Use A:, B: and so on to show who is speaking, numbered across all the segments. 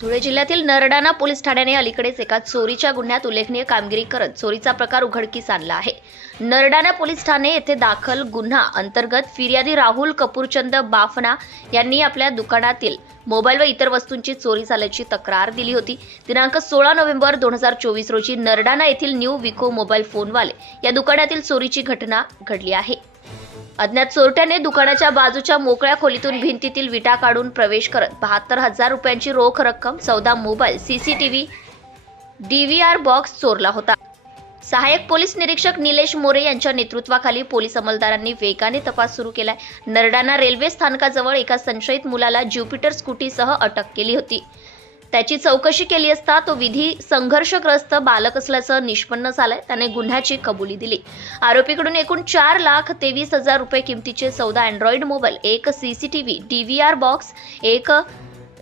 A: धुळे जिल्ह्यातील नरडाणा पोलीस ठाण्याने अलीकडेच एका चोरीच्या गुन्ह्यात उल्लेखनीय कामगिरी करत चोरीचा प्रकार उघडकीस आणला आहे. नरडाणा पोलीस ठाणे येथे दाखल गुन्हा अंतर्गत फिर्यादी राहुल कपूरचंद बाफना यांनी आपल्या दुकानातील मोबाईल व इतर वस्तूंची चोरी झाल्याची तक्रार दिली होती. दिनांक सोळा नोव्हेंबर दोन हजार चोवीस रोजी नरडाणा येथील न्यू विको मोबाईल फोनवाले या दुकानातील चोरीची घटना घडली आहे. अज्ञात चोरट्याने दुकानाच्या बाजूच्या मोकळ्या खोलीतून भिंतीतील विटा काढून प्रवेश करत बहात्तर हजार रुपयांची रोख रक्कम चौदा मोबाईल सीसीटीव्ही डीव्हीआर बॉक्स चोरला होता. सहाय्यक पोलीस निरीक्षक निलेश मोरे यांच्या नेतृत्वाखाली पोलीस अंमलदारांनी वेगाने तपास सुरू केलाय. नरडाणा रेल्वे स्थानकाजवळ एका संशयित मुलाला ज्युपिटर स्कूटीसह अटक केली होती. त्याची चौकशी केली असता तो विधी संघर्षग्रस्त बालक असल्याचं निष्पन्न झालंय. त्याने गुन्ह्याची कबुली दिली. आरोपीकडून एकूण चार लाख तेवीस हजार रुपये किमतीचे चौदा अँड्रॉइड मोबाईल एक सीसीटीव्ही डीव्हीआर बॉक्स एक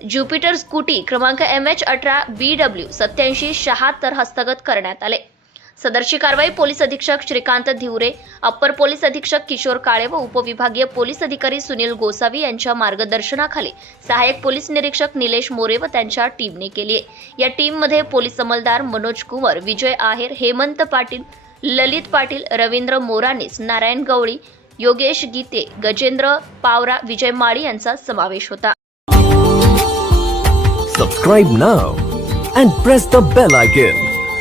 A: ज्युपिटर स्कूटी क्रमांक एम एच अठरा बी डब्ल्यू सत्याऐंशी शहात्तर हस्तगत करण्यात आले. सदरची कारवाई पोलीस अधीक्षक श्रीकांत धिवरे अप्पर पोलीस अधीक्षक किशोर काळे व उपविभागीय पोलीस अधिकारी सुनील गोसावी यांच्या मार्गदर्शनाखाली सहाय्यक पोलीस निरीक्षक निलेश मोरे व त्यांच्या टीमने केली आहे. या टीममध्ये पोलीस अंमलदार मनोज कुंवर विजय आहेर हेमंत पाटील ललित पाटील रवींद्र मोरानीस नारायण गवळी योगेश गीते गजेंद्र पावरा विजय माळी यांचा समावेश होता.
B: Subscribe now and press the bell icon